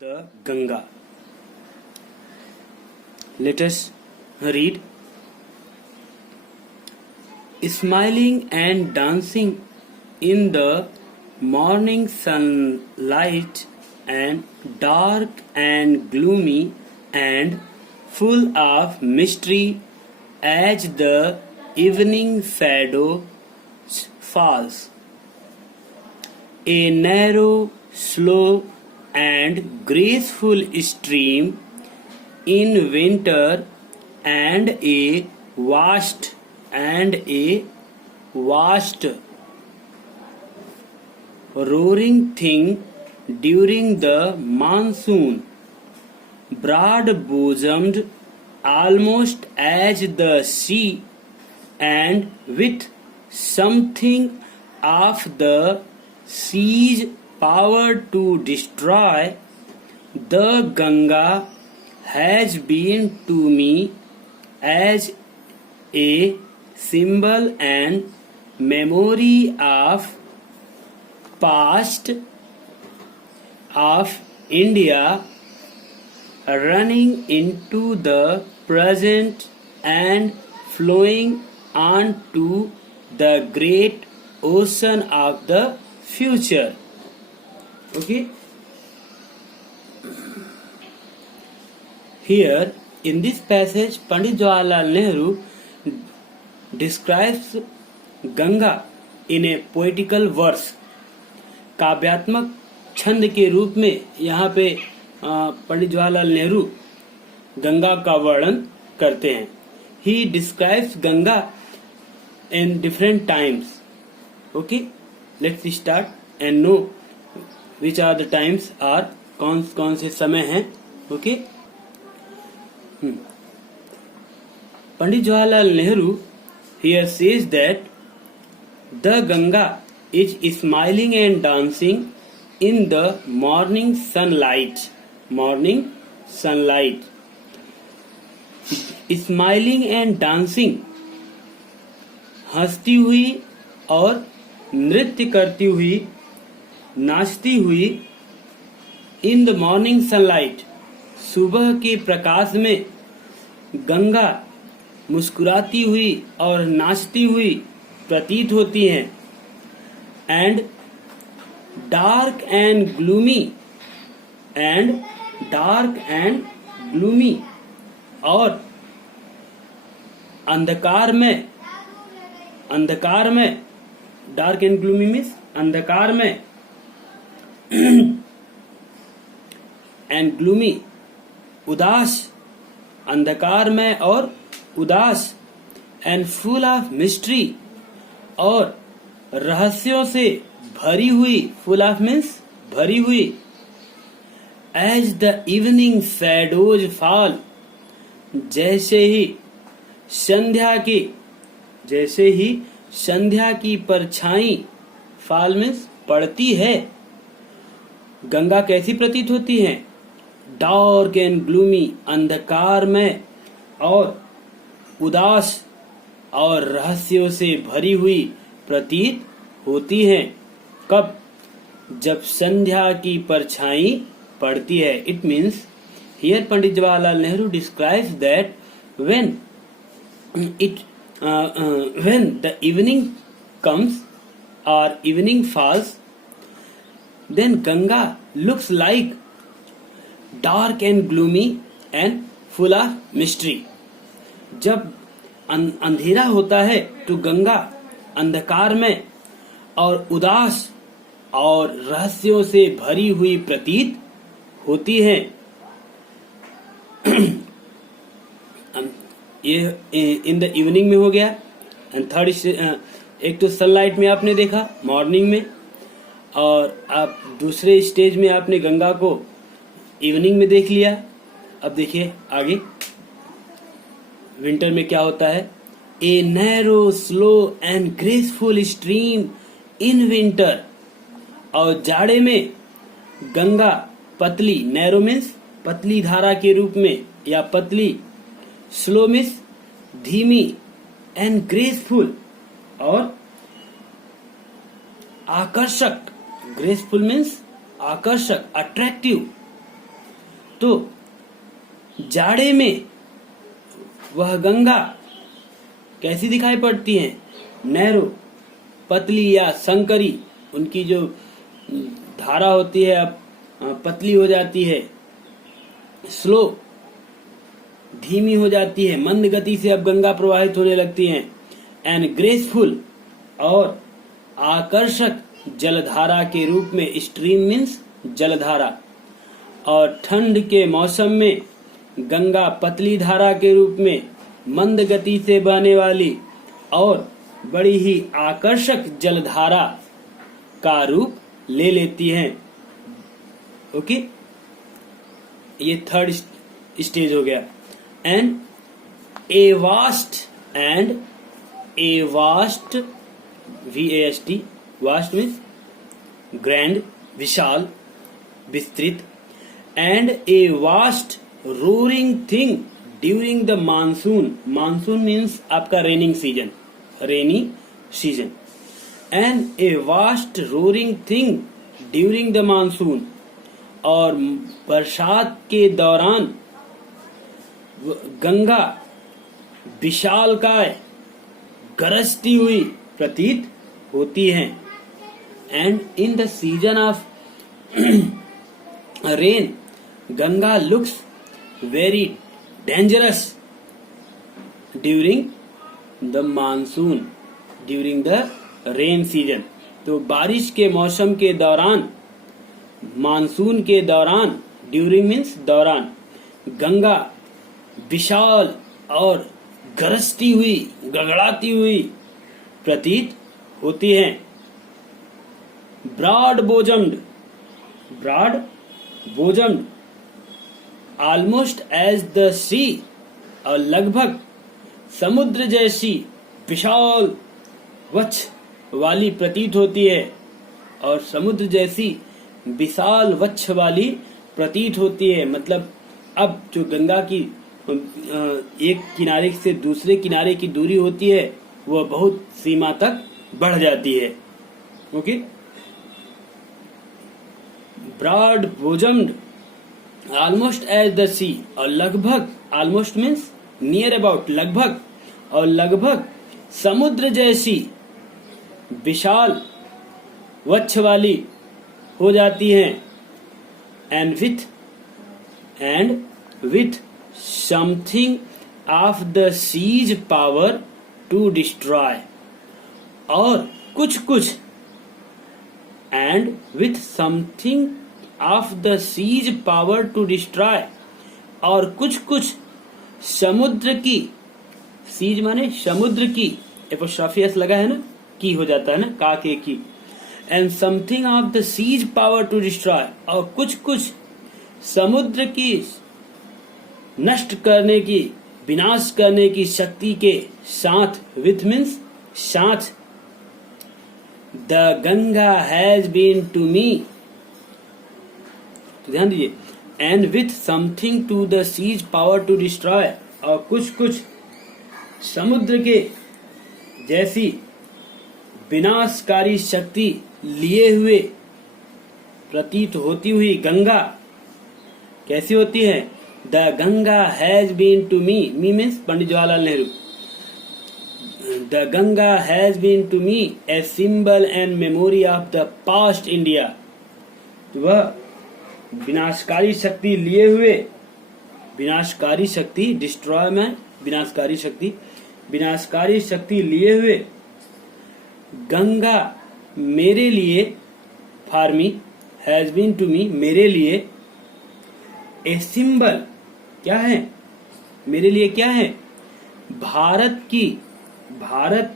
the Ganga. Let us read. Smiling and dancing in the morning sunlight, and dark and gloomy and full of mystery as the evening shadow falls. A narrow, slow, and graceful stream in winter, and a vast roaring thing during the monsoon, broad-bosomed almost as the sea, and with something of the sea's power to destroy. The Ganga has been to me as a symbol and memory of past of India running into the present and flowing on to the great ocean of the future. Okay? Here in this passage, Pandit Jawaharlal Nehru describes Ganga in a poetical verse. काव्यात्मक छंद के रूप में यहाँ पे पंडित जवाहरलाल नेहरू गंगा का वर्णन करते हैं. He describes Ganga in different times. Okay, let's start and know which are the times are कौन से समय हैं. Okay, Pandit Jawaharlal Nehru here says that the Ganga is smiling and dancing in the morning sunlight. Smiling and dancing, हंसती हुई और नृत्य करती हुई, नाचती हुई. इन द मॉर्निंग सनलाइट, सुबह के प्रकाश में गंगा मुस्कुराती हुई और नाचती हुई प्रतीत होती हैं. एंड डार्क एंड ग्लूमी और अंधकार में डार्क एंड ग्लूमी मीन्स अंधकार में एंड ग्लूमी उदास, अंधकार में और उदास. एंड फुल ऑफ मिस्ट्री और रहस्यों से भरी हुई. फुल ऑफ मीन्स भरी हुई. As the evening shadows fall, जैसे ही संध्या की परछाई, फॉल मीन्स पड़ती है. गंगा कैसी प्रतीत होती है? डार्क एंड ग्लूमी, अंधकार में और उदास और रहस्यों से भरी हुई प्रतीत होती हैं. कब? जब संध्या की परछाई पड़ती है. It means here Pandit Jawaharlal Nehru describes that when the evening comes or evening falls, then Ganga looks like dark and gloomy and full of mystery. जब अंधेरा होता है तो गंगा अंधकार में और उदास और रहस्यों से भरी हुई प्रतीत होती है. ये इन द इवनिंग में हो गया. एंड थर्ड, एक तो सनलाइट में आपने देखा मॉर्निंग में, और आप दूसरे स्टेज में आपने गंगा को इवनिंग में देख लिया. अब देखिए आगे विंटर में क्या होता है. A narrow, slow and graceful stream in winter, और जाड़े में गंगा पतली, नैरो मीन्स पतली धारा के रूप में या पतली, स्लो मीन्स धीमी, एंड ग्रेसफुल और आकर्षक. ग्रेसफुल मीन्स आकर्षक, अट्रैक्टिव. तो जाड़े में वह गंगा कैसी दिखाई पड़ती है? नैरो, पतली या संकरी, उनकी जो धारा होती है अब पतली हो जाती है, स्लो, धीमी हो जाती है, मंद गति से अब गंगा प्रवाहित होने लगती है। एंड ग्रेसफुल, और आकर्षक जलधारा के रूप में, स्ट्रीम मीन्स जलधारा। और ठंड के मौसम में गंगा पतली धारा के रूप में, मंद गति से बहने वाली और बड़ी ही आकर्षक जलधारा का रूप ले लेती हैं। ओके, ये थर्ड स्टेज हो गया। And a vast, VAST, vast means grand, विशाल, विस्तृत। And a vast roaring thing during the monsoon, monsoon means आपका raining season, rainy season. And a vast roaring thing during the monsoon, और बरसात के दौरान गंगा विशालकाय गरजती हुई प्रतीत होती है। And in the season of rain Ganga looks very dangerous during the monsoon, during the rain season. तो बारिश के मौसम के दौरान, मानसून के दौरान, ड्यूरिंग मीन्स दौरान, गंगा विशाल और गरजती हुई, गड़गड़ाती हुई प्रतीत होती है। Broad bosomed, almost as the sea, और लगभग समुद्र जैसी विशाल वक्ष वाली प्रतीत होती है, और समुद्र जैसी विशाल वक्ष वाली प्रतीत होती है। मतलब अब जो गंगा की एक किनारे से दूसरे किनारे की दूरी होती है वह बहुत सीमा तक बढ़ जाती है। Okay, broad bosomed, almost as the sea, और लगभग, ऑलमोस्ट मीन्स नियर अबाउट, लगभग, और लगभग समुद्र जैसी विशाल वक्ष वाली हो जाती हैं। And with something of the sea's power to destroy, और कुछ and with something of the sea's power to destroy, और कुछ समुद्र की, सीज माने समुद्र की, एपोस्ट्रोफी एस लगा है ना, की हो जाता है ना, का के की। And something of the sea's power to destroy, और कुछ समुद्र की नष्ट करने की, विनाश करने की शक्ति के साथ, विथ मीन्स साथ। The Ganga has been to me, तो ध्यान दीजिए, and with something to the sea's power to destroy, और कुछ समुद्र के जैसी विनाशकारी शक्ति लिए हुए प्रतीत होती हुई गंगा कैसी होती है? The Ganga has been to me means Pandit Jawaharlal Nehru. The Ganga has been to me a symbol and memory of the past India. तो वह विनाशकारी शक्ति लिए हुए, विनाशकारी शक्ति, डिस्ट्रॉय में विनाशकारी शक्ति, विनाशकारी शक्ति लिए हुए गंगा मेरे लिए, for me, has been to me, मेरे लिए, ए सिंबल, क्या है मेरे लिए, क्या है? भारत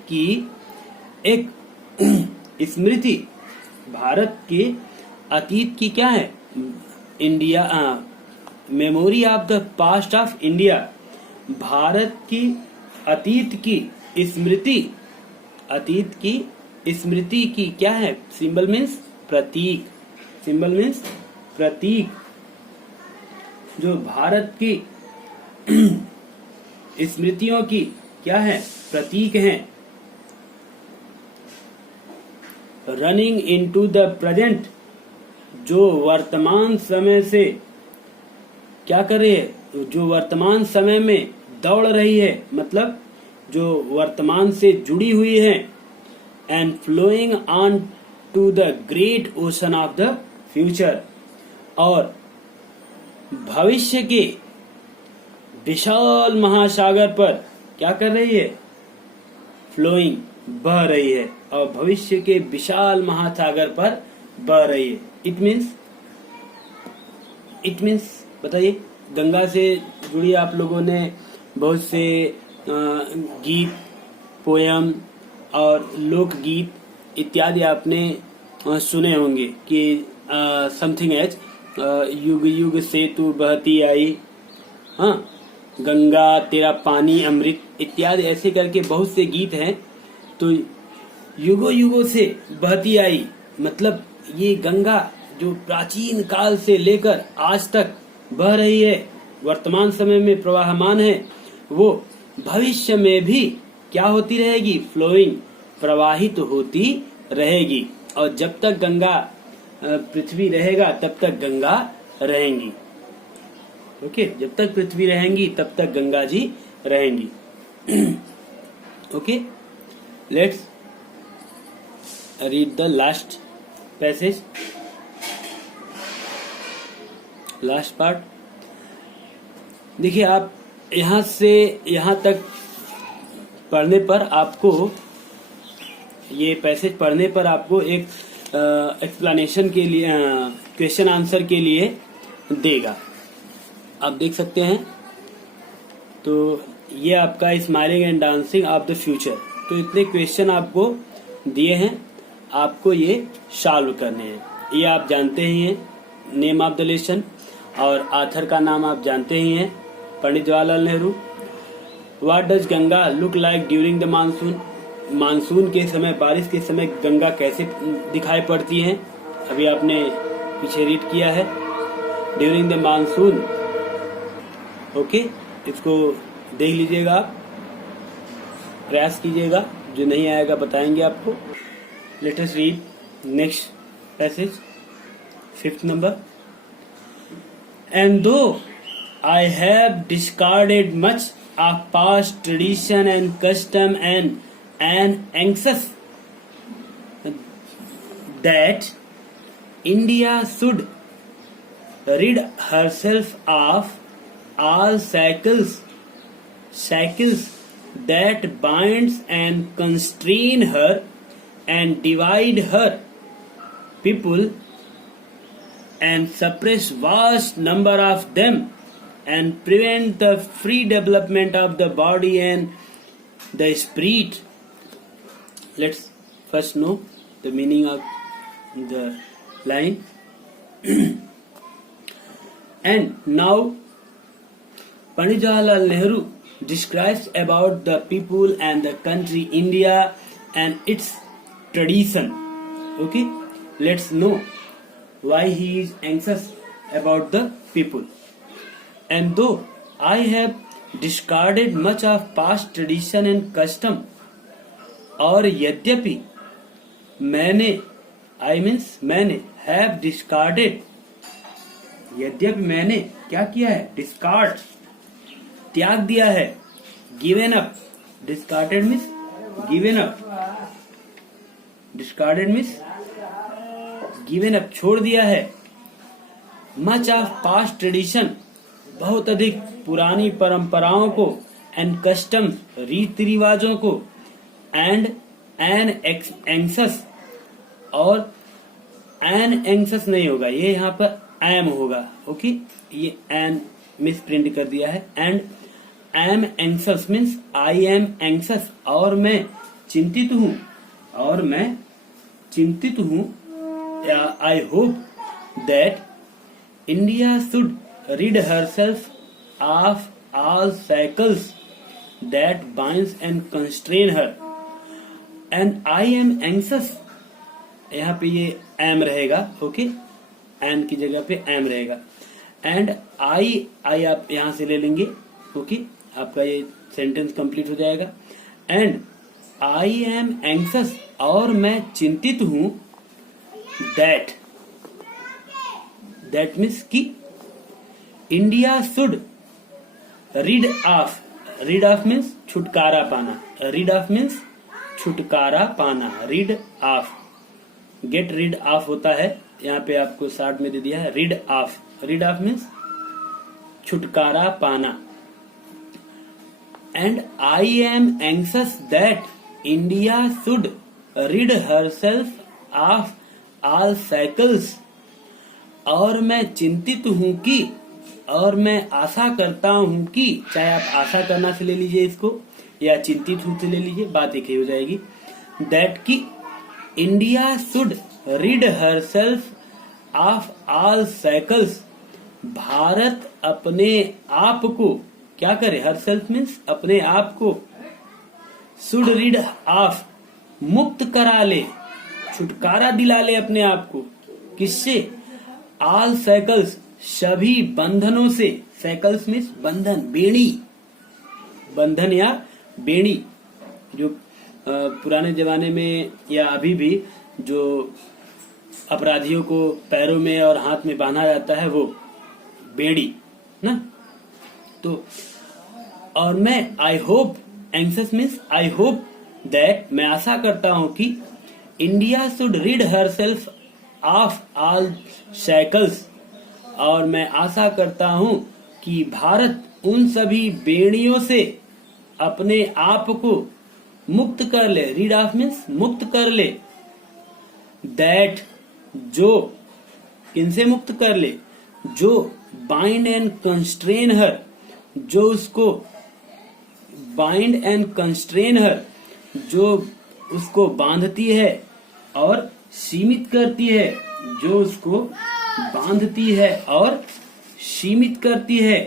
की एक स्मृति, भारत के अतीत की क्या है? India, memory of the past of India, Bharat की अतीत की स्मृति, अतीत की स्मृति की क्या है? सिंबल मीन्स प्रतीक, सिंबल मीन्स प्रतीक, जो भारत की स्मृतियों की क्या है? प्रतीक हैं। रनिंग इनटू द प्रेजेंट, जो वर्तमान समय से क्या कर रही है, जो वर्तमान समय में दौड़ रही है, मतलब जो वर्तमान से जुड़ी हुई है, and flowing on to the great ocean of the future, और भविष्य के विशाल महासागर पर क्या कर रही है, फ्लोइंग, बह रही है, और भविष्य के विशाल महासागर पर बह रही है। इट मीन्स बताइए, गंगा से जुड़ी आप लोगों ने बहुत से गीत, पोयम और लोकगीत इत्यादि आपने सुने होंगे कि समथिंग एज युग युग से तू बहती आई, हाँ, गंगा तेरा पानी अमृत इत्यादि ऐसे करके बहुत से गीत हैं। तो युगों युगों से बहती आई मतलब ये गंगा जो प्राचीन काल से लेकर आज तक बह रही है, वर्तमान समय में प्रवाहमान है, वो भविष्य में भी क्या होती रहेगी, फ्लोइंग, प्रवाहित होती रहेगी। और जब तक गंगा पृथ्वी रहेगा तब तक गंगा रहेंगी। ओके, जब तक पृथ्वी रहेंगी तब तक गंगा जी रहेंगी। Okay, let's read the last passage, last part. देखिए, आप यहां से यहां तक पढ़ने पर आपको, ये पैसेज पढ़ने पर आपको एक एक्सप्लेनेशन के लिए, क्वेश्चन आंसर के लिए देगा। आप देख सकते हैं, तो ये आपका smiling and dancing of the future. तो इतने क्वेश्चन आपको दिए हैं, आपको ये सॉल्व करने हैं। ये आप जानते ही हैं, नेम ऑफ द लेसन, और आथर का नाम आप जानते ही हैं, Pandit Jawaharlal Nehru. What does Ganga look like during the monsoon, monsoon के समय, बारिश के समय गंगा कैसे दिखाई पड़ती है, अभी आपने पीछे रीड किया है, ड्यूरिंग द मानसून। ओके, इसको देख लीजिएगा, आप प्रयास कीजिएगा, जो नहीं आएगा बताएंगे आपको। Let us read next passage, 5th number. And though I have discarded much of past tradition and custom and anxious that India should rid herself of all shackles that binds and constrain her and divide her people and suppress vast number of them and prevent the free development of the body and the spirit. Let's first know the meaning of the line. And now Pandit Jawaharlal Nehru describes about the people and the country India and its tradition. Okay, let's know why he is anxious about the people. And though I have discarded much of past tradition and custom, और यद्यपि मैंने, मैंने have discarded, यद्यपि मैंने क्या किया है, discard, त्याग दिया है, given up, discarded means given up, discarded means given up, छोड़ दिया है, मच ऑफ पास्ट ट्रेडिशन, बहुत अधिक पुरानी परंपराओं को, एंड कस्टम, रीति रिवाजों को, एंड एन एंक्सस, और एन एंक्सस नहीं होगा, ये यहाँ पर एम होगा। ओके, ये एन मिस प्रिंट कर दिया है, and am anxious means I am anxious, और मैं चिंतित हूँ, और मैं चिंतित हूँ। I hope that India should rid herself of all shackles that binds and constrain her. And I am anxious. यहाँ पे ये am रहेगा, ओके, and की जगह पे am रहेगा। And I आप यहाँ से ले लेंगे, ओके, आपका ये सेंटेंस कंप्लीट हो जाएगा। And I am anxious, और मैं चिंतित हूँ, that means कि India should read of means छुटकारा पाना, रीड ऑफ मीन्स छुटकारा पाना, read of, get rid of होता है, यहाँ पे आपको शॉर्ट में दे दिया है read of, read of means छुटकारा पाना। And I am anxious that India should read herself of all cycles, और मैं चिंतित हूं कि, और मैं आशा करता हूं कि, चाहे आप आशा करना से ले लीजिए इसको या चिंतित हूं से ले लीजिए, बात एक ही हो जाएगी। दैट की India should read herself of all cycles, Bharat अपने आप को क्या करे, हरसेल्फ मीन्स अपने आप को, शुड रीड ऑफ मुक्त करा ले, छुटकारा दिला ले अपने आप को, किससे, ऑल साइकिल्स सभी बंधनों से, साइकिल्स मीन्स बंधन, बेड़ी, बंधन या बेड़ी, जो पुराने जमाने में या अभी भी जो अपराधियों को पैरों में और हाथ में बांधा जाता है वो बेड़ी ना। तो और मैं I hope, anxious means I hope that, मैं आशा करता हूं कि India should read herself of all cycles, और मैं आशा करता हूं कि भारत उन सभी बेड़ियों से अपने आप को मुक्त कर ले, रीड ऑफ मीन्स मुक्त कर ले, दैट जो, किनसे मुक्त कर ले, जो बाइंड एंड कंस्ट्रेन हर, जो उसको बाइंड एंड कंस्ट्रेन हर, जो उसको बांधती है और सीमित करती है, जो उसको बांधती है और सीमित करती है।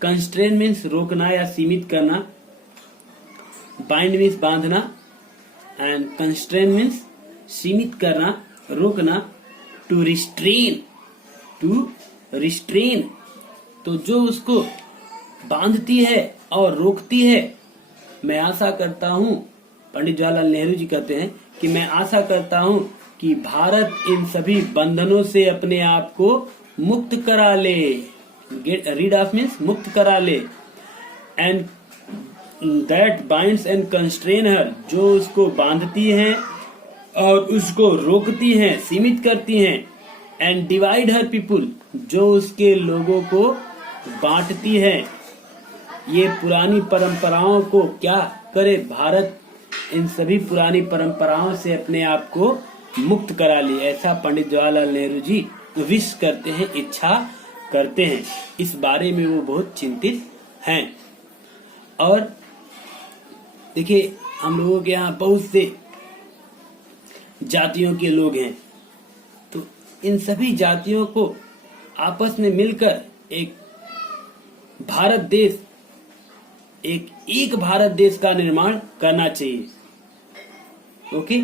कंस्ट्रेन मीन्स रोकना या सीमित करना, बाइंड मीन्स बांधना एंड कंस्ट्रेन मीन्स सीमित करना, रोकना। टू रिस्ट्रेन, टू रिस्ट्रेन, तो जो उसको बांधती है और रोकती है। मैं आशा करता हूँ, पंडित जवाहरलाल नेहरू जी कहते हैं कि मैं आशा करता हूँ कि भारत इन सभी बंधनों से अपने आप को मुक्त करा ले, रीड ऑफ मीन्स मुक्त करा ले, and that binds and constrain her, जो उसको बांधती हैं और उसको रोकती हैं, सीमित करती हैं, एंड डिवाइड हर पीपुल, जो उसके लोगों को बांटती है। ये पुरानी परंपराओं को क्या करे, भारत इन सभी पुरानी परंपराओं से अपने आप को मुक्त करा ले, ऐसा पंडित जवाहरलाल नेहरू जी विश करते हैं, इच्छा करते हैं। इस बारे में वो बहुत चिंतित हैं। और देखिए, हम लोगों के यहाँ बहुत से जातियों के लोग हैं, तो इन सभी जातियों को आपस में मिलकर एक भारत देश, एक भारत देश का निर्माण करना चाहिए। ओके,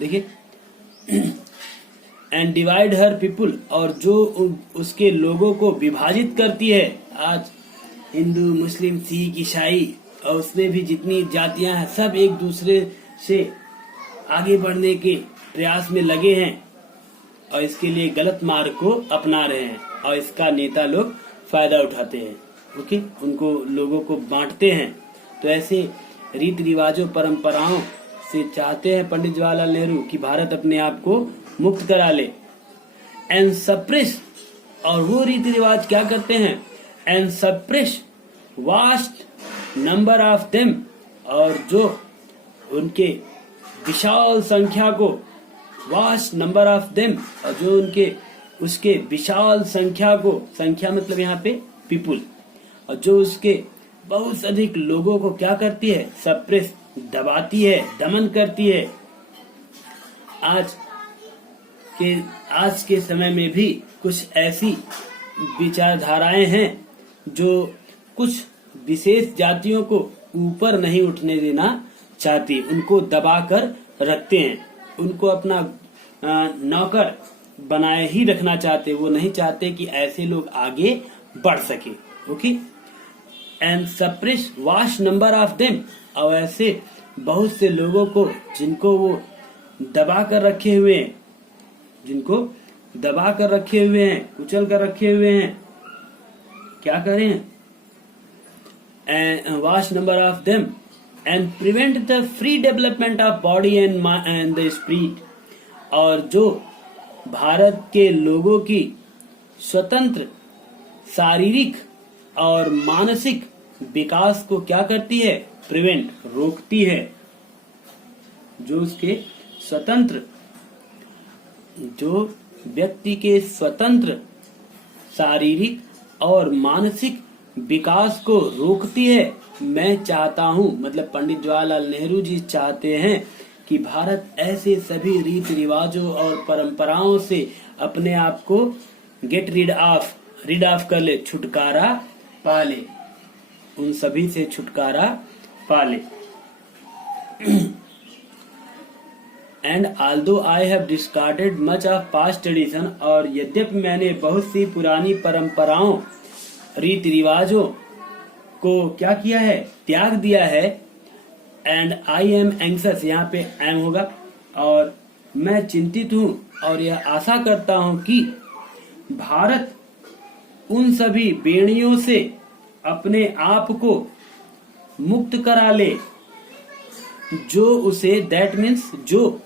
देखिए, एंड डिवाइड हर पीपुल, और जो उसके लोगों को विभाजित करती है। आज हिंदू, मुस्लिम, सिख, ईसाई और उसमें भी जितनी जातियां हैं, सब एक दूसरे से आगे बढ़ने के प्रयास में लगे हैं और इसके लिए गलत मार्ग को अपना रहे हैं, और इसका नेता लोग फायदा उठाते हैं। ओके, उनको लोगों को बांटते हैं। तो ऐसे रीति रिवाजों, परंपराओं से चाहते हैं पंडित जवाहरलाल नेहरू कि भारत अपने आप को मुक्त करा ले, एंड सप्रेस, और वो रीति रिवाज क्या करते हैं, and suppress vast number of them, और जो उनके विशाल संख्या को, वास्ट नंबर ऑफ देम, और जो उनके उसके विशाल संख्या को, संख्या मतलब यहाँ पे पीपुल, और जो उसके बहुत अधिक लोगों को क्या करती है, सप्रेस, दबाती है, दमन करती है। आज के समय में भी कुछ ऐसी विचारधाराएं हैं जो कुछ विशेष जातियों को ऊपर नहीं उठने देना चाहती, उनको दबा कर रखते हैं, उनको अपना नौकर बनाए ही रखना चाहते। वो नहीं चाहते कि ऐसे लोग आगे बढ़ सके। Okay, and suppress vast number of them, और ऐसे बहुत से लोगों को जिनको वो दबा कर रखे हुए हैं, जिनको दबा कर रखे हुए हैं, कुचल कर रखे हुए हैं। क्या करें? Vast number of them and prevent the free development of body and the spirit. और जो भारत के लोगों की स्वतंत्र शारीरिक और मानसिक विकास को क्या करती है? प्रिवेंट, रोकती है। जो उसके स्वतंत्र, जो व्यक्ति के स्वतंत्र शारीरिक और मानसिक विकास को रोकती है। मैं चाहता हूं, मतलब पंडित जवाहरलाल नेहरू जी चाहते हैं कि भारत ऐसे सभी रीति रिवाजों और परंपराओं से अपने आप को गेट रीड ऑफ कर ले, छुटकारा पा ले, उन सभी से छुटकारा पा ले। And although I have discarded much of past tradition, और यद्यपि मैंने बहुत सी पुरानी परंपराओं, रीति रिवाजों को क्या किया है? त्याग दिया है। एंड आई एम एंक्सस, यहाँ पे एम होगा, और मैं चिंतित हूँ और यह आशा करता हूँ कि भारत उन सभी बेड़ियों से अपने आप को मुक्त करा ले जो उसे, दैट मीन्स जो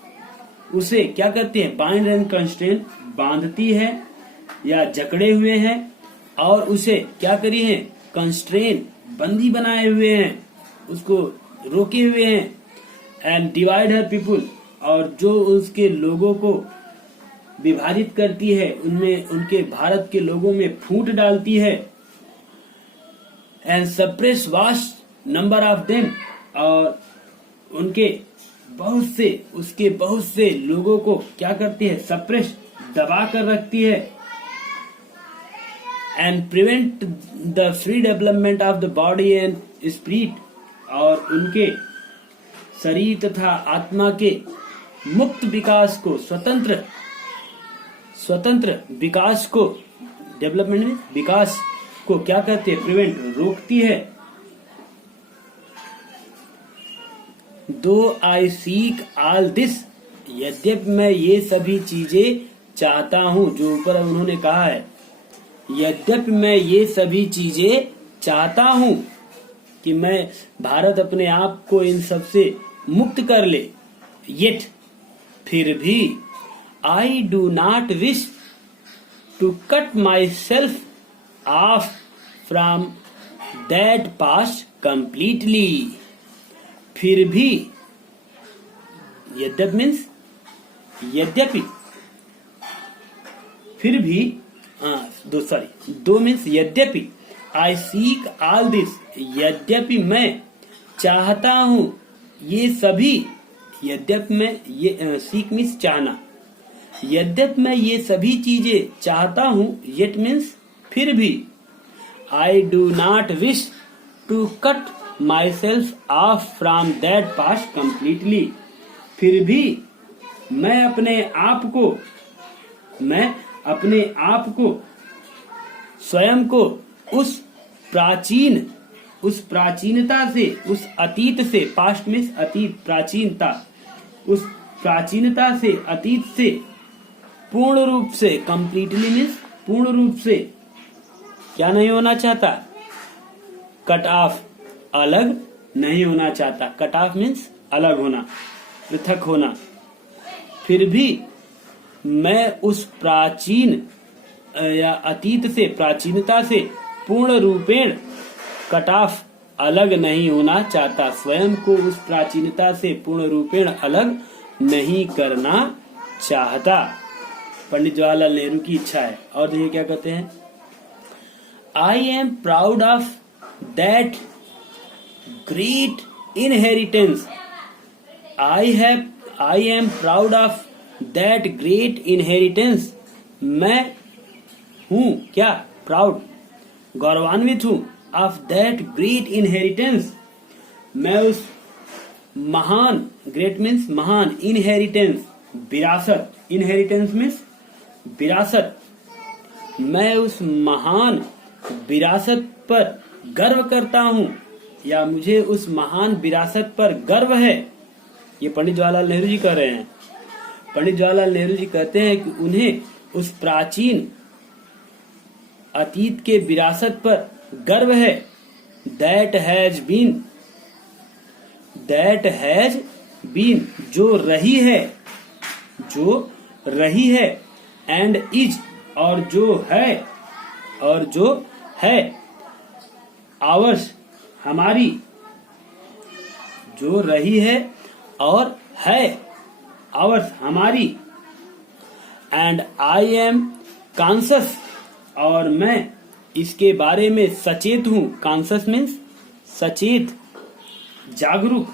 उसे क्या करती है? बाइंड एंड कंस्ट्रेन, बांधती है या जकड़े हुए हैं, और उसे क्या करी है? कंस्ट्रेन, बंदी बनाए हुए हैं, उसको रोके हुए हैं। एंड डिवाइड हर पीपुल, और जो उसके लोगों को विभाजित करती है, उनमें, उनके भारत के लोगों में फूट डालती है। And suppress vast number of them, और उनके बहुत से, उसके बहुत से लोगों को क्या करती है? सप्रेस, दबा कर रखती है। And prevent the free development of the body and spirit, और उनके शरीर तथा आत्मा के मुक्त विकास को, स्वतंत्र विकास को, डेवलपमेंट में विकास को क्या कहते हैं? प्रिवेंट, रोकती है। दो आई सीक ऑल दिस, यद्यपि मैं ये सभी चीजें चाहता हूं, जो ऊपर उन्होंने कहा है, यद्यपि मैं ये सभी चीजें चाहता हूं कि मैं भारत अपने आप को इन सब से मुक्त कर ले, येट, फिर भी I do not wish to cut my self off from that past completely. फिर भी, यद्यपि मीन्स यद्यपि, फिर भी, दो मीन्स यद्यपि, आई सीक ऑल दिस, यद्यपि मैं चाहता हूं ये सभी, यद्यपि मैं ये सीक मीन्स चाहना, यद्यपि मैं ये सभी चीजें चाहता हूं, येट मीन्स फिर भी, I do not wish to cut my self off from that past completely. फिर भी मैं अपने आप को स्वयं को उस प्राचीनता से, उस अतीत से, पास्ट मीन्स अतीत, प्राचीनता, उस प्राचीनता से, अतीत से पूर्ण रूप से, कंप्लीटली मीन्स पूर्ण रूप से क्या नहीं होना चाहता? कट ऑफ, अलग नहीं होना चाहता। कट ऑफ मीन्स अलग होना, पृथक होना। फिर भी मैं उस प्राचीन या अतीत से, प्राचीनता से पूर्ण रूपेण कट ऑफ, अलग नहीं होना चाहता। स्वयं को उस प्राचीनता से पूर्ण रूपेण अलग नहीं करना चाहता। पंडित जवाहरलाल नेहरू की इच्छा है। और देखिए क्या कहते हैं, I am proud of that great inheritance, I am proud of that great inheritance. मैं हूं क्या? प्राउड, गौरवान्वित हूं, ऑफ दैट ग्रेट इनहेरिटेंस, मैं उस महान, ग्रेट मीन्स महान, इनहेरिटेंस विरासत, इनहेरिटेंस मीन्स विरासत, मैं उस महान विरासत पर गर्व करता हूं, या मुझे उस महान विरासत पर गर्व है। ये पंडित जवाहरलाल नेहरू जी कह रहे हैं। पंडित जवाहरलाल नेहरू जी कहते हैं कि उन्हें उस प्राचीन अतीत के विरासत पर गर्व है। दैट हैज बीन जो रही है एंड इज और जो है आवर्स हमारी, जो रही है और है आवर्स हमारी। एंड आई एम कॉन्शस और मैं इसके बारे में सचेत हूँ। कॉन्शस मीन्स सचेत, जागरूक।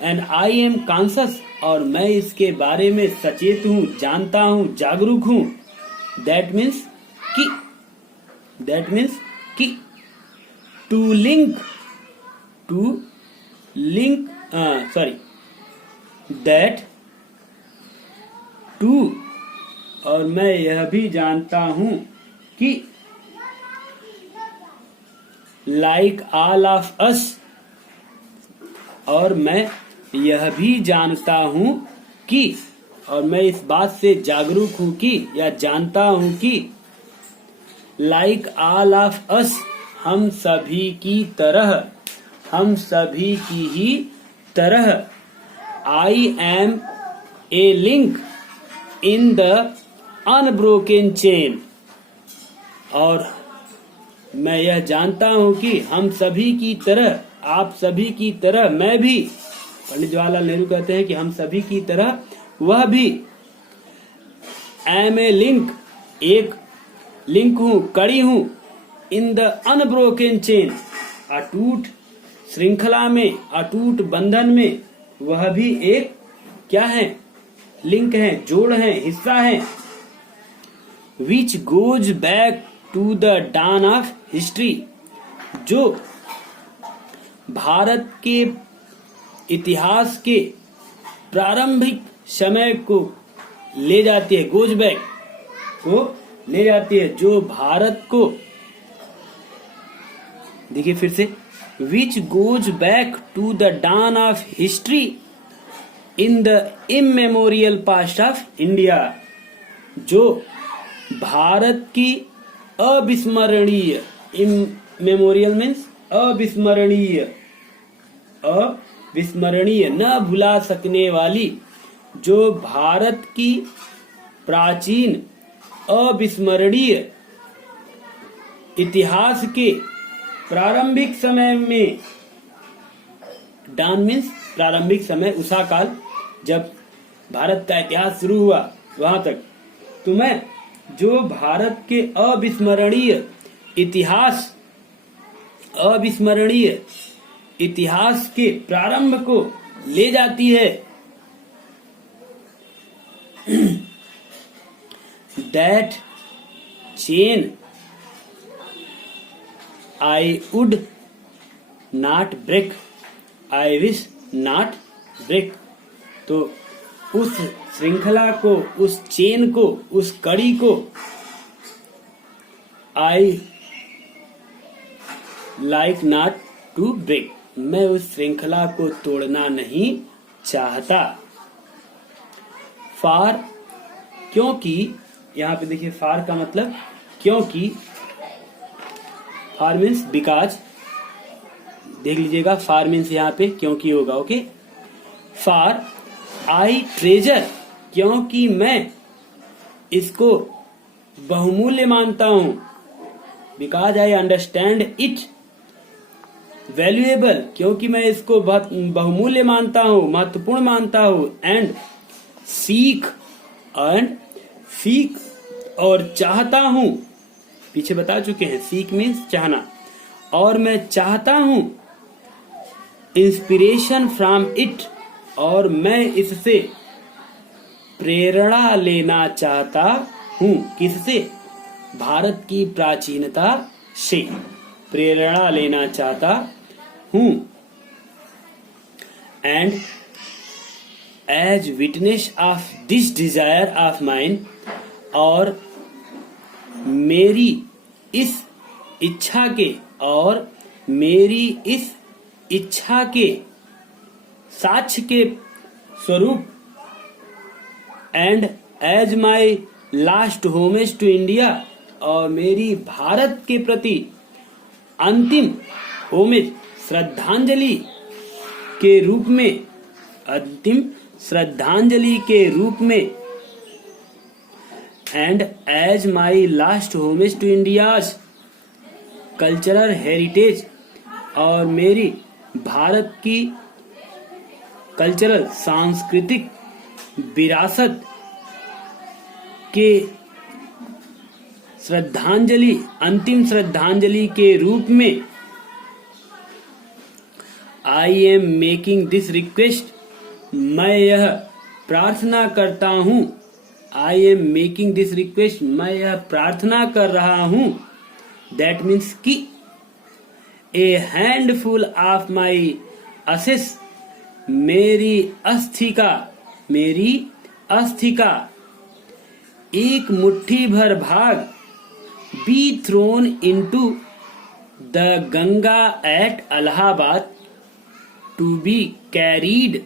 एंड आई एम कॉन्शस और मैं इसके बारे में सचेत हूँ, जानता हूँ, जागरूक हूँ। दैट मीन्स कि टू लिंक दैट टू और मैं यह भी जानता हूं कि लाइक ऑल ऑफ अस और मैं यह भी जानता हूं कि और मैं इस बात से जागरूक हूं कि या जानता हूं कि लाइक ऑल ऑफ अस हम सभी की ही तरह I am a link in the unbroken chain और मैं यह जानता हूं कि हम सभी की तरह, आप सभी की तरह मैं भी, पंडित जवाहरलाल नेहरू कहते हैं कि हम सभी की तरह वह भी एम ए लिंक, एक लिंक हूं, कड़ी हूं, इन द अनब्रोकन चेन, अटूट श्रृंखला में, अटूट बंधन में, वह भी एक क्या है, लिंक है, जोड़ है, हिस्सा है। Which goes back to the dawn of history जो भारत के इतिहास के प्रारंभिक समय को ले जाती है, गोज बैक को ले जाती है, जो भारत को, देखिए फिर से, which goes back to the dawn of history in the immemorial past of India जो भारत की अविस्मरणीय, इमेमोरियल मीन्स अविस्मरणीय, न भुला सकने वाली, जो भारत की प्राचीन अविस्मरणीय इतिहास के प्रारंभिक समय में, डान मीन्स प्रारंभिक समय, उषा काल, जब भारत का इतिहास शुरू हुआ वहां तक, तो मैं जो भारत के अविस्मरणीय इतिहास के प्रारंभ को ले जाती है। That chain I would not break, I wish not break, तो उस श्रृंखला को, उस चेन को, उस कड़ी को I like not to break, मैं उस श्रृंखला को तोड़ना नहीं चाहता। फार, क्योंकि, यहाँ पे देखिए फार का मतलब क्योंकि, फार मीन्स बिकॉज, देख लीजिएगा, फार मीन्स यहाँ पे क्योंकि होगा, ओके। फार आई ट्रेजर, क्योंकि मैं इसको बहुमूल्य मानता हूं, because I understand it valuable, क्योंकि मैं इसको बहुत बहुमूल्य मानता हूं, महत्वपूर्ण मानता हूं। एंड सीख और चाहता हूं, पीछे बता चुके हैं, सीख मीन्स चाहना, और मैं चाहता हूं इंस्पिरेशन फ्रॉम इट, और मैं इससे प्रेरणा लेना चाहता हूं। किससे? भारत की प्राचीनता से प्रेरणा लेना चाहता हूं। And as witness of this desire of mine, और मेरी इस इच्छा के, और मेरी इस इच्छा के साक्ष्य के स्वरूप, and as my last homage to India, और मेरी भारत के प्रति अंतिम होमेज श्रद्धांजलि के रूप में, अंतिम श्रद्धांजलि के रूप में, and as my last homage to India's cultural heritage, और मेरी भारत की कल्चरल सांस्कृतिक विरासत के श्रद्धांजलि, अंतिम श्रद्धांजलि के रूप में I am making this request, मैं यह प्रार्थना करता हूँ, I am making this request, मैं यह प्रार्थना कर रहा हूँ, दैट मीन्स कि a handful of my ashes, मेरी अस्थि का एक मुट्ठी भर भाग, be thrown into the Ganga at Allahabad, to be carried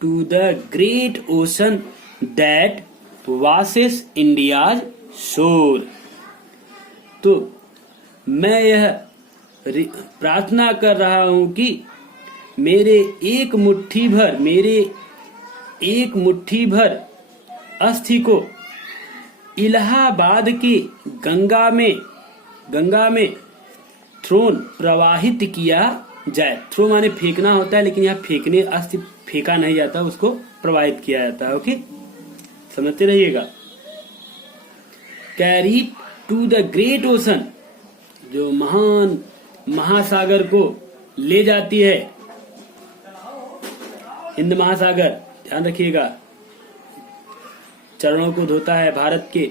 to the great ocean that washes India's shore. तो मैं यह प्रार्थना कर रहा हूं कि मेरे एक मुट्ठी भर अस्थि को इलाहाबाद की गंगा में थ्रोन प्रवाहित किया जाए। थ्रो माने फेंकना होता है, लेकिन यहाँ फेंकने, अस्थि फेंका नहीं जाता, उसको प्रवाहित किया जाता है। ओके, समझते रहिएगा। Carry to the great ocean, जो महान महासागर को ले जाती है, हिंद महासागर, ध्यान रखिएगा, चरणों को धोता है भारत के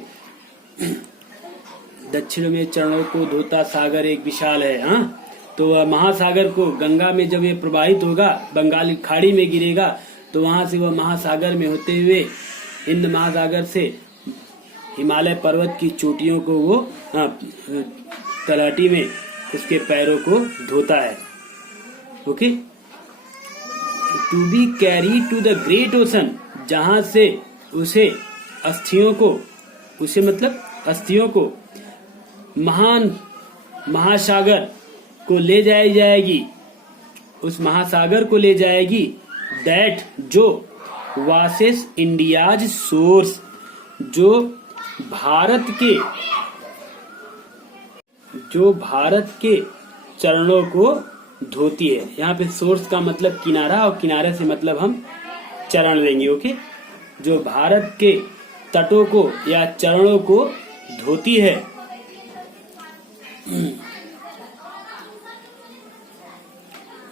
दक्षिण में, चरणों को धोता सागर एक विशाल है। हाँ, तो वह महासागर को गंगा में जब ये प्रवाहित होगा, बंगाल खाड़ी में गिरेगा, तो वहां से वह महासागर में होते हुए हिंद महासागर से हिमालय पर्वत की चोटियों को वो तलहटी में उसके पैरों को धोता है। Okay, to be carry to the great ocean, जहां से उसे अस्थियों को महान महासागर को ले जाई जाएगी, उस महासागर को ले जाएगी, दैट जो वासेस इंडियाज सोर्स, जो भारत के चरणों को धोती है। यहाँ पे सोर्स का मतलब किनारा, और किनारे से मतलब हम चरण लेंगे। ओके, जो भारत के तटों को या चरणों को धोती है।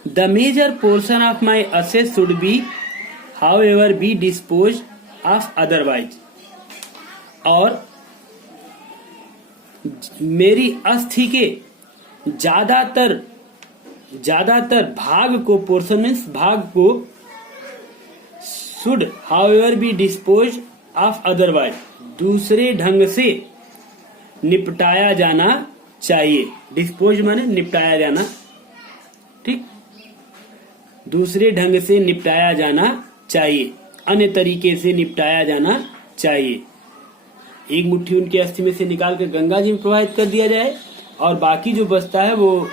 The major portion of my assets should be, however, be disposed of otherwise, और मेरी अस्थि के ज्यादातर भाग को, पोर्शन मीन्स भाग को, should however be disposed of otherwise, दूसरे ढंग से निपटाया जाना चाहिए। डिस्पोज माने निपटाया जाना, ठीक, दूसरे ढंग से निपटाया जाना चाहिए, अन्य तरीके से निपटाया जाना चाहिए। एक मुट्ठी उनकी अस्थि में से निकाल कर गंगा जी में प्रवाहित कर दिया जाए, और बाकी जो बचता है वो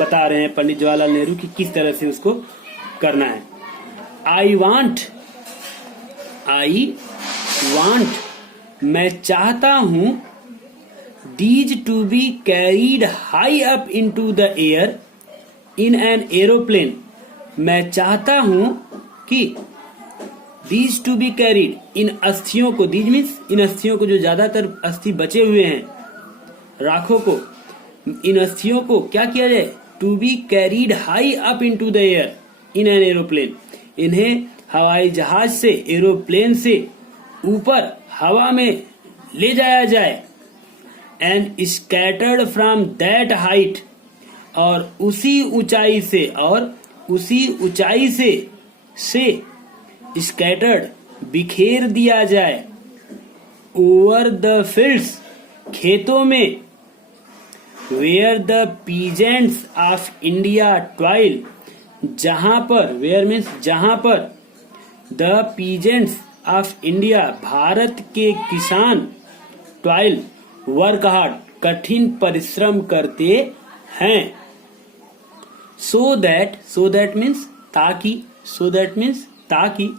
बता रहे हैं पंडित जवाहरलाल नेहरू कि किस तरह से उसको करना है। आई वांट, मैं चाहता हूं, these two be carried high up into the air in an aeroplane, मैं चाहता हूं कि दीज टू बी कैरीड, इन अस्थियों को, दीज मीन्स इन अस्थियों को, जो ज्यादातर अस्थि बचे हुए हैं, राखों को, इन अस्थियों को क्या किया जाए, to be carried high up into the air in an aeroplane, इन्हें हवाई जहाज से, एरोप्लेन से ऊपर हवा में ले जाया जाए, and scattered from that height, और उसी ऊंचाई से स्कैटर्ड, बिखेर दिया जाए, ओवर द फील्ड्स, खेतों में, where the peasants of India toil, जहां पर, वेयर मीन्स जहां पर, the peasants of India, Bharat के किसान टॉयल वर्क हार्ड, कठिन परिश्रम करते हैं। सो दैट मीन्स ताकि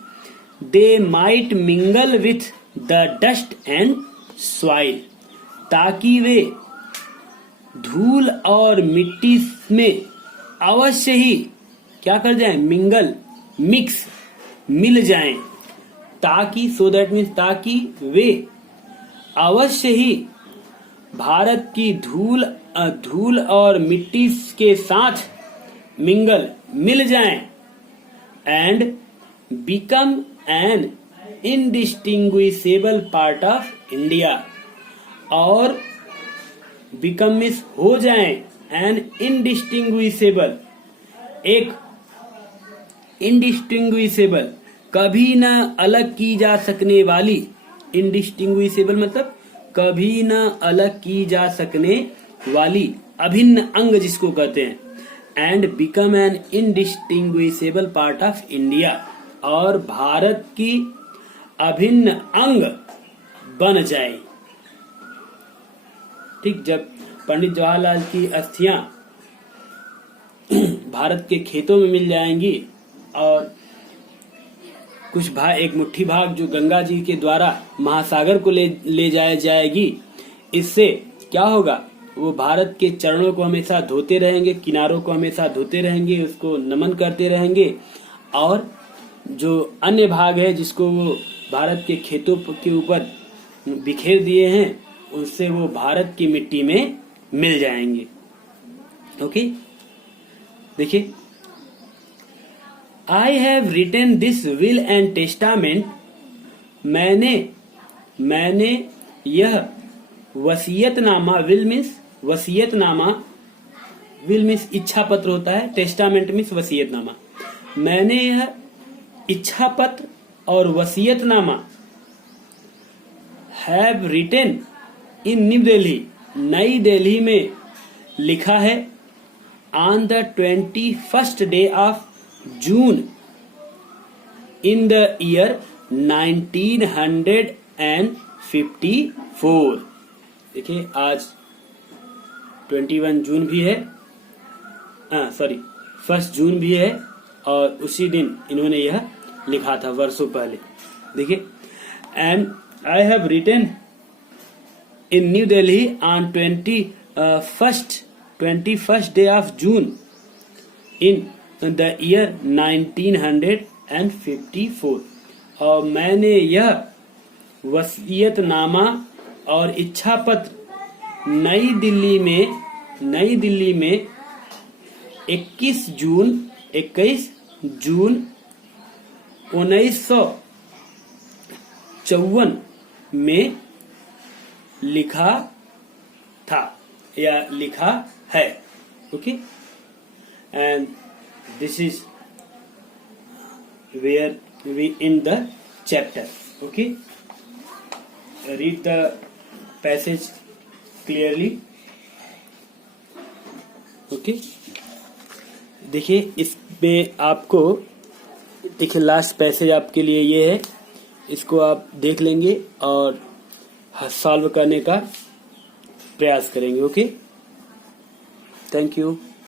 they might mingle with the dust and soil, ताकि वे धूल और मिट्टी में अवश्य ही क्या कर जाएं, मिंगल, मिक्स, मिल जाएं। ताकि सो दैट मीन्स ताकि वे अवश्य ही भारत की धूल और मिट्टी के साथ मिंगल, मिल जाएं, and become an indistinguishable part of India, और बिकम मीन्स हो जाएं, एन इनडिस्टिंग्विशेबल, एक इनडिस्टिंग्विशेबल, कभी न अलग की जा सकने वाली, इनडिस्टिंग्विशेबल मतलब कभी न अलग की जा सकने वाली, अभिन्न अंग जिसको कहते हैं, and become an indistinguishable part of India, और भारत की अभिन्न अंग बन जाए। ठीक, जब पंडित जवाहरलाल की अस्थियां भारत के खेतों में मिल जाएंगी और कुछ भाग, एक मुट्ठी भाग जो गंगा जी के द्वारा महासागर को ले जाया जाएगी, इससे क्या होगा, वो भारत के चरणों को हमेशा धोते रहेंगे, किनारों को हमेशा धोते रहेंगे, उसको नमन करते रहेंगे, और जो अन्य भाग है जिसको वो भारत के खेतों के ऊपर बिखेर दिए हैं, उससे वो भारत की मिट्टी में मिल जाएंगे। ओके, देखिए, I have written this will and testament, मैंने यह वसीयतनामा, विल मीन्स वसीयतनामा, विल मीन्स इच्छा पत्र होता है, टेस्टामेंट मीन्स वसीयतनामा, मैंने यह इच्छा पत्र और वसीयतनामा have written in new Delhi, Nai Delhi में लिखा है, on the 21st day of June in the year 1954। देखिए, आज 21 जून भी है, 1 जून भी है, और उसी दिन इन्होंने यह लिखा था, वर्षों पहले। देखिए, and I have written in new Delhi on 21st day of June in the year 1954, और मैंने यह वसीयतनामा और इच्छा पत्र नई दिल्ली में 21 जून 1954 में लिखा था या लिखा है। Okay, and this is where we in the chapter. Okay, read the passage clearly. Okay, देखिए, इसमें आपको, देखिए, लास्ट पैसेज आपके लिए ये है, इसको आप देख लेंगे और सॉल्व करने का प्रयास करेंगे। Okay, thank you.